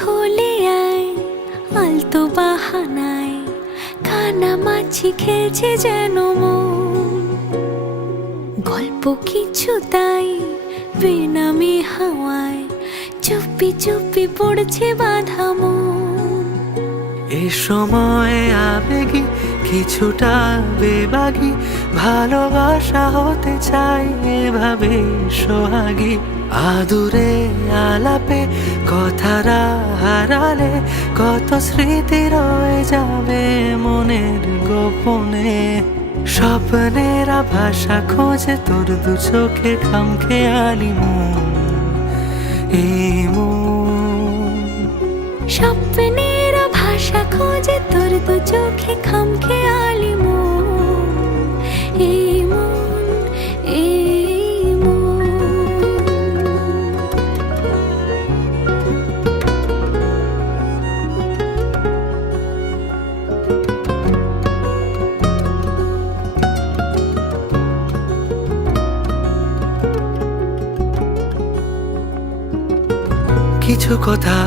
হলে আয় আলতো বাহানায়, কানামাছি খেলছে যেন মন। গল্প কিছু তাই বেনামি হাওয়ায়, চুপি চুপি পড়ছে বাঁধা মন। এ সময় আবেগী কিছুটা বেবাগী, ভালোবাসা হতে চাই এভাবে সোহাগী। আদুরে আলাপে কথারা হারালে, কত স্মৃতি রয়ে যাবে মনের গোপনে। স্বপ্নের ভাষা খোঁজে তোর দু চোখে খামখেয়ালি মন, এই মন। স্বপ্নের ভাষা খোঁজে তোর দু চোখে খামখেয়ালি মন, এই মন, এই মন। কিছু কথা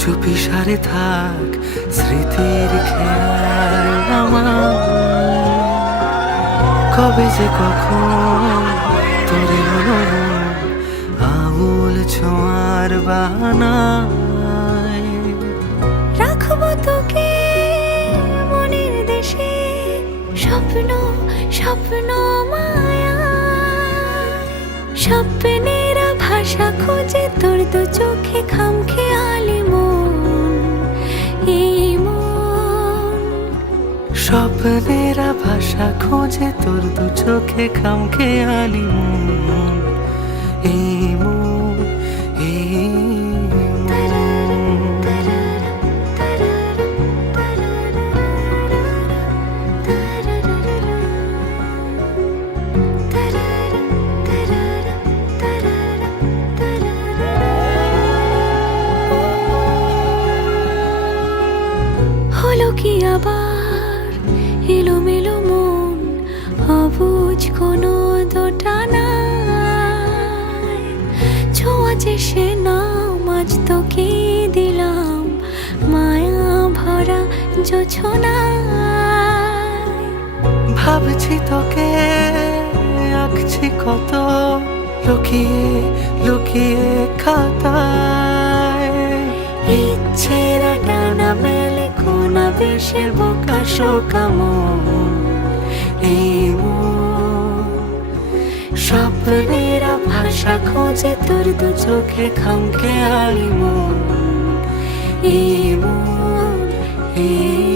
চুপি সারে থাক, স্মৃতির খেয়াল আমার। কবে যে কখন তোরে হলো আঙুল ছোঁয়ার বাহানায়। রাখবো তোকে মনের দেশে, স্বপ্ন স্বপ্ন মায়া। স্বপ্নের ভাষা খোঁজে তোর দু চোখে খামখেয়ালি মন, এই মন। স্বপ্নের ভাষা খোঁজে তোর দু চোখে খামখেয়ালি মন, এই মন, এই হলো কি আবার এলোমেলো মন, অবুঝ কোনো দোটানায়। ছোঁয়াচে সে নাম আজ তোকে দিলাম, মায়া ভরা জোছনায়। ভাবছি তোকে আঁকছি কত, লুকিয়ে লুকিয়ে খাতায়। ইচ্ছের ডানা মেলে কোনা বেশের বোকা শোকা মন, এই মন। স্বপ্নের ভাষা খোঁজে তোর দু চোখে খামখেয়ালি মন, এই মন, এই